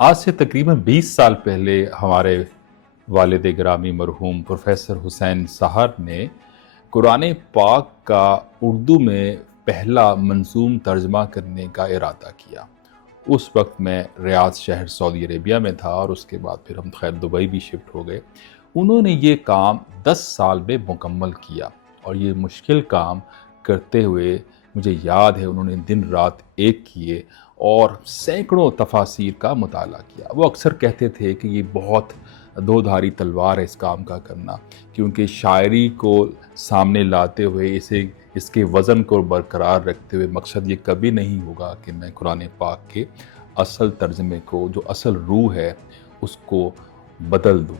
आज से तकरीबन 20 साल पहले हमारे वालिद गिरामी मरहूम प्रोफेसर हुसैन साहब ने कुरान पाक का उर्दू में पहला मंजूम तर्जमा करने का इरादा किया। उस वक्त मैं रियाद शहर सऊदी अरेबिया में था और उसके बाद फिर हम खैर दुबई भी शिफ्ट हो गए। उन्होंने ये काम 10 साल में मुकम्मल किया और ये मुश्किल काम करते हुए मुझे याद है उन्होंने दिन रात एक किए और सैकड़ों तफासिर का मुताला किया। वो अक्सर कहते थे कि ये बहुत दो धारी तलवार है इस काम का करना, क्योंकि शायरी को सामने लाते हुए इसके वज़न को बरकरार रखते हुए मकसद ये कभी नहीं होगा कि मैं कुरान पाक के असल तर्जमे को, जो असल रूह है, उसको बदल दूँ।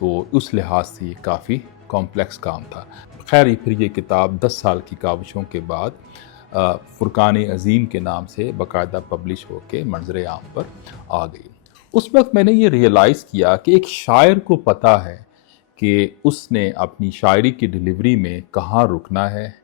तो उस लिहाज से ये काफ़ी कॉम्प्लेक्स काम था। खैर फिर ये किताब 10 साल की काविशों के बाद फुरकान अज़ीम के नाम से बाकायदा पब्लिश होके मंज़र आम पर आ गई। उस वक्त मैंने ये रियलाइज़ किया कि एक शायर को पता है कि उसने अपनी शायरी की डिलीवरी में कहाँ रुकना है,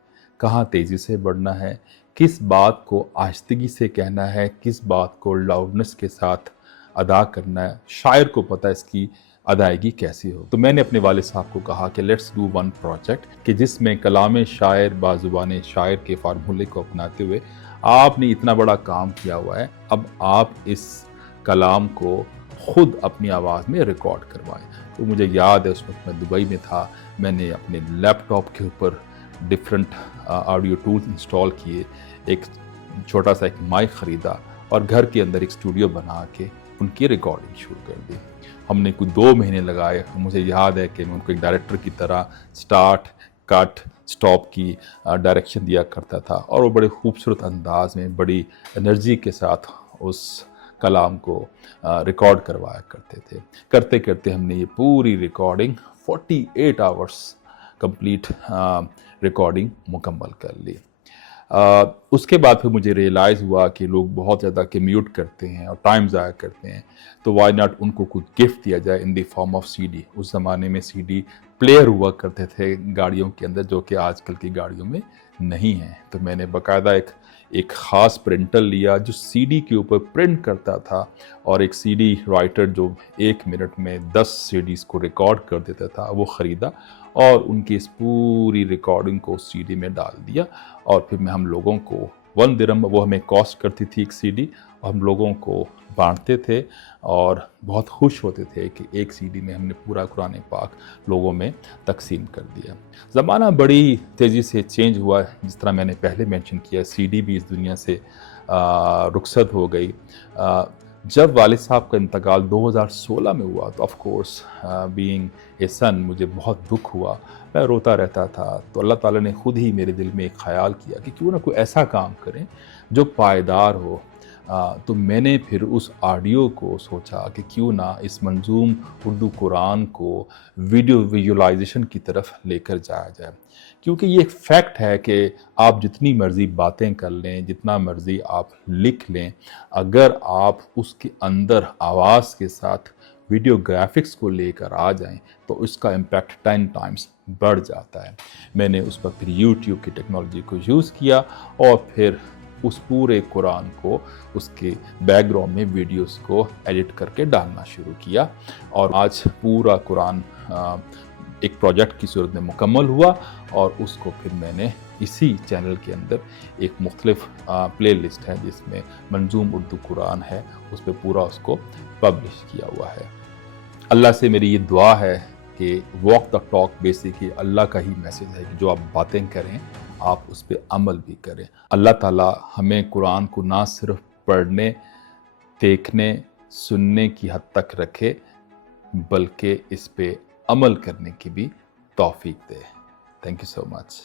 कहाँ तेज़ी से बढ़ना है, किस बात को आहिस्तगी से कहना है, किस बात को लाउडनेस के साथ अदा करना है। शायर को पता है इसकी अदायगी कैसी हो। तो मैंने अपने वालिद साहब को कहा कि लेट्स डू वन प्रोजेक्ट कि जिसमें कलाम शायर बाज़ुबान शायर के फार्मूले को अपनाते हुए आपने इतना बड़ा काम किया हुआ है, अब आप इस कलाम को ख़ुद अपनी आवाज़ में रिकॉर्ड करवाएं। तो मुझे याद है उस वक्त मैं दुबई में था, मैंने अपने लैपटॉप के ऊपर डिफरेंट ऑडियो टूल्स इंस्टॉल किए, एक छोटा सा एक माइक ख़रीदा और घर के अंदर एक स्टूडियो बना के उनकी रिकॉर्डिंग शुरू कर दी। हमने कुछ 2 महीने लगाए। मुझे याद है कि मैं उनको एक डायरेक्टर की तरह स्टार्ट, कट, स्टॉप की डायरेक्शन दिया करता था और वो बड़े खूबसूरत अंदाज में, बड़ी एनर्जी के साथ उस कलाम को रिकॉर्ड करवाया करते थे। करते करते हमने ये पूरी रिकॉर्डिंग 48 आवर्स कंप्लीट रिकॉर्डिंग मुकम्मल कर ली। उसके बाद फिर मुझे रियलाइज़ हुआ कि लोग बहुत ज़्यादा कम्यूट करते हैं और टाइम ज़ाया करते हैं, तो वाई नॉट उनको कुछ गिफ्ट दिया जाए in the form of CD. उस ज़माने में सीडी प्लेयर हुआ करते थे गाड़ियों के अंदर, जो कि आजकल की गाड़ियों में नहीं है। तो मैंने बाकायदा एक ख़ास प्रिंटर लिया जो सीडी के ऊपर प्रिंट करता था और एक सीडी राइटर जो 1 मिनट में 10 सीडीज़ को रिकॉर्ड कर देता था, वो ख़रीदा और उनकी इस पूरी रिकॉर्डिंग को सीडी में डाल दिया। और फिर हम लोगों को 1 दिरहम वो हमें कॉस्ट करती थी एक सीडी, और हम लोगों को बांटते थे और बहुत खुश होते थे कि एक सीडी में हमने पूरा कुरान पाक लोगों में तकसीम कर दिया। ज़माना बड़ी तेज़ी से चेंज हुआ, जिस तरह मैंने पहले मेंशन किया, सीडी भी इस दुनिया से रुखसत हो गई। जब वालिद साहब का इंतकाल 2016 में हुआ तो ऑफ़ कोर्स बीइंग ए सन मुझे बहुत दुख हुआ, मैं रोता रहता था। तो अल्लाह ताला ने ख़ुद ही मेरे दिल में एक ख़याल किया कि क्यों ना कोई ऐसा काम करें जो पायदार हो। तो मैंने फिर उस ऑडियो को सोचा कि क्यों ना इस मंजूम उर्दू कुरान को वीडियो विजुअलाइजेशन की तरफ लेकर जाया जाए, क्योंकि ये एक फैक्ट है कि आप जितनी मर्ज़ी बातें कर लें, जितना मर्ज़ी आप लिख लें, अगर आप उसके अंदर आवाज़ के साथ वीडियो ग्राफिक्स को लेकर आ जाएं तो उसका इम्पैक्ट 10 टाइम्स बढ़ जाता है। मैंने उस पर फिर यूट्यूब की टेक्नोलॉजी को यूज़ किया और फिर उस पूरे कुरान को उसके बैकग्राउंड में वीडियोस को एडिट करके डालना शुरू किया और आज पूरा कुरान एक प्रोजेक्ट की सूरत में मुकम्मल हुआ और उसको फिर मैंने इसी चैनल के अंदर एक मुख्तलिफ प्ले लिस्ट है जिसमें मंजूम उर्दू कुरान है, उस पर पूरा उसको पब्लिश किया हुआ है। अल्लाह से मेरी ये दुआ है कि वॉक द टॉक बेसिकली अल्लाह का ही मैसेज है कि जो आप बातें करें आप उस पर अमल भी करें। अल्लाह ताला हमें कुरान को ना सिर्फ पढ़ने, देखने, सुनने की हद तक रखे, बल्कि इस पे अमल करने की भी तौफीक दे। Thank you so much.